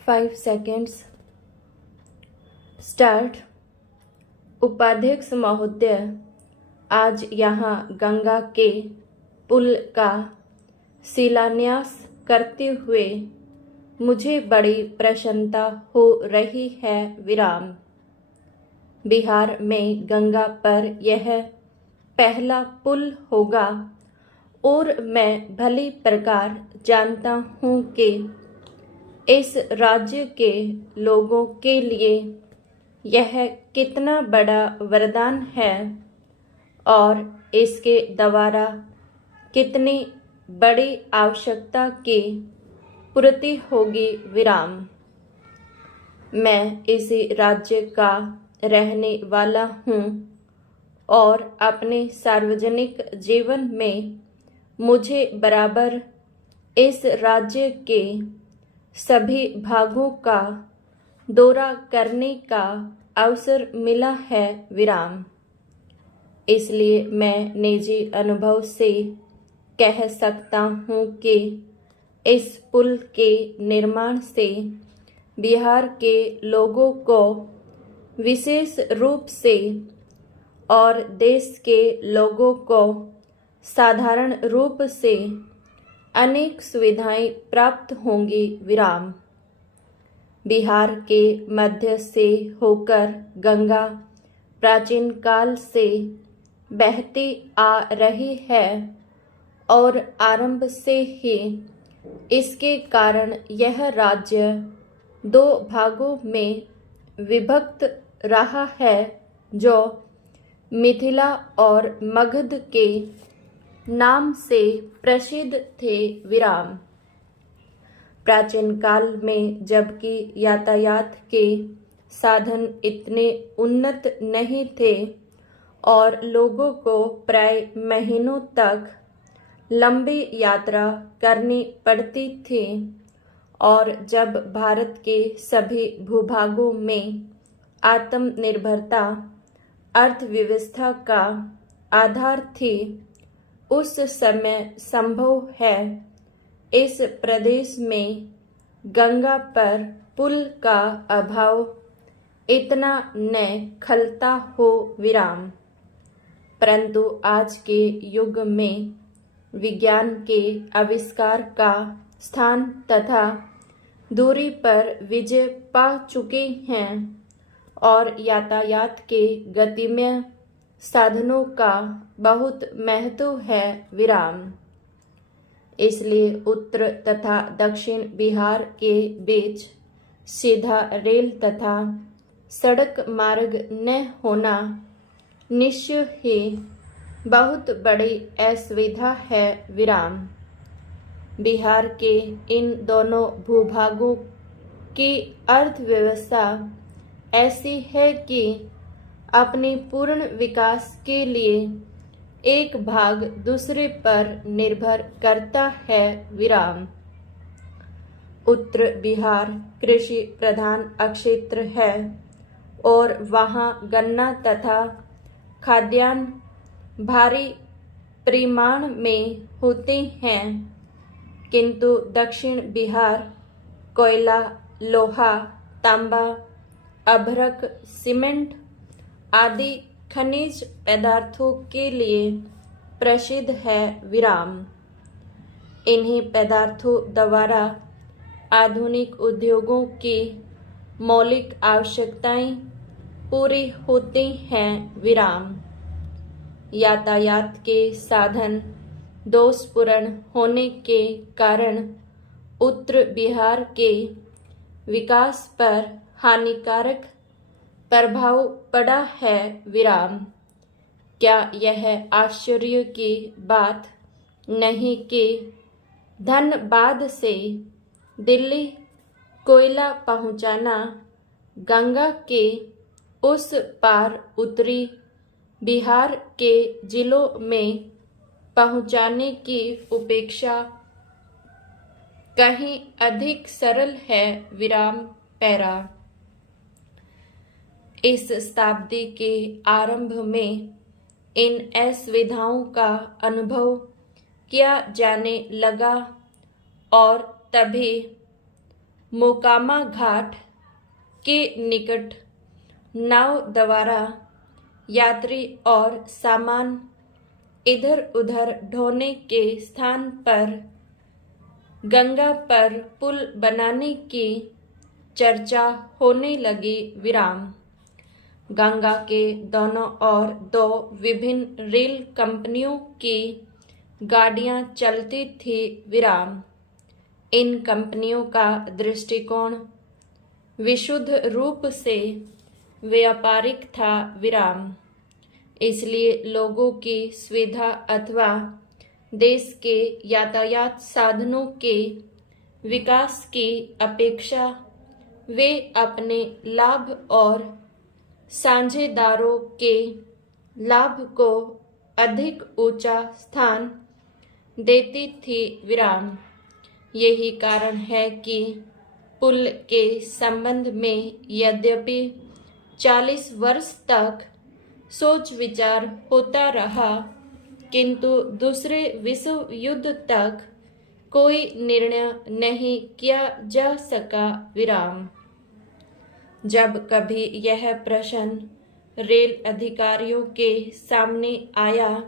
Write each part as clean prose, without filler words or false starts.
5 seconds. Start. उपाध्यक्ष महोदय, आज यहाँ गंगा के पुल का शिलान्यास करते हुए मुझे बड़ी प्रसन्नता हो रही है। विराम। बिहार में गंगा पर यह पहला पुल होगा और मैं भली प्रकार जानता हूँ कि इस राज्य के लोगों के लिए यह कितना बड़ा वरदान है और इसके द्वारा कितनी बड़ी आवश्यकता की पूर्ति होगी। विराम। मैं इसी राज्य का रहने वाला हूँ और अपने सार्वजनिक जीवन में मुझे बराबर इस राज्य के सभी भागों का दौरा करने का अवसर मिला है। विराम। इसलिए मैं निजी अनुभव से कह सकता हूँ कि इस पुल के निर्माण से बिहार के लोगों को विशेष रूप से और देश के लोगों को साधारण रूप से अनेक सुविधाएं प्राप्त होंगी। विराम। बिहार के मध्य से होकर गंगा प्राचीन काल से बहती आ रही है और आरंभ से ही इसके कारण यह राज्य दो भागों में विभक्त रहा है, जो मिथिला और मगध के नाम से प्रसिद्ध थे। विराम। प्राचीन काल में जबकि यातायात के साधन इतने उन्नत नहीं थे और लोगों को प्राय महीनों तक लंबी यात्रा करनी पड़ती थी, और जब भारत के सभी भूभागों में आत्मनिर्भरता अर्थव्यवस्था का आधार थी, उस समय संभव है इस प्रदेश में गंगा पर पुल का अभाव इतना न खलता हो। विराम। परंतु आज के युग में विज्ञान के आविष्कार का स्थान तथा दूरी पर विजय पा चुके हैं और यातायात के गतिमय साधनों का बहुत महत्व है। विराम। इसलिए उत्तर तथा दक्षिण बिहार के बीच सीधा रेल तथा सड़क मार्ग न होना निश्चय ही बहुत बड़ी असुविधा है। विराम। बिहार के इन दोनों भूभागों की अर्थव्यवस्था ऐसी है कि अपने पूर्ण विकास के लिए एक भाग दूसरे पर निर्भर करता है। विराम। उत्तर बिहार कृषि प्रधान क्षेत्र है और वहाँ गन्ना तथा खाद्यान्न भारी परिमाण में होते हैं, किंतु दक्षिण बिहार कोयला, लोहा, तांबा, अभ्रक, सीमेंट आदि खनिज पदार्थों के लिए प्रसिद्ध है। विराम। इन्हीं पदार्थों द्वारा आधुनिक उद्योगों की मौलिक आवश्यकताएं पूरी होती हैं। विराम। यातायात के साधन दोषपूर्ण होने के कारण उत्तर बिहार के विकास पर हानिकारक प्रभाव पड़ा है। विराम। क्या यह आश्चर्य की बात नहीं कि धनबाद से दिल्ली कोयला पहुंचाना गंगा के उस पार उत्तरी बिहार के जिलों में पहुंचाने की अपेक्षा कहीं अधिक सरल है। विराम। पैरा। इस शताब्दी के आरंभ में इन असुविधाओं का अनुभव किया जाने लगा और तभी मोकामा घाट के निकट नाव द्वारा यात्री और सामान इधर उधर ढोने के स्थान पर गंगा पर पुल बनाने की चर्चा होने लगी। विराम। गंगा के दोनों ओर 2 विभिन्न रेल कंपनियों की गाड़ियां चलती थी। विराम। इन कंपनियों का दृष्टिकोण विशुद्ध रूप से व्यापारिक था। विराम। इसलिए लोगों की सुविधा अथवा देश के यातायात साधनों के विकास की अपेक्षा वे अपने लाभ और साझेदारों के लाभ को अधिक ऊंचा स्थान देती थी। विराम। यही कारण है कि पुल के संबंध में यद्यपि 40 वर्ष तक सोच विचार होता रहा, किंतु दूसरे विश्व युद्ध तक कोई निर्णय नहीं किया जा सका। विराम। जब कभी यह प्रश्न रेल अधिकारियों के सामने आया,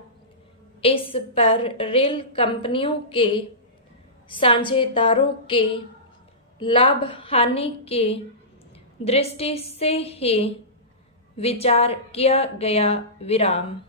इस पर रेल कंपनियों के साझेदारों के लाभ हानि की दृष्टि से ही विचार किया गया। विराम।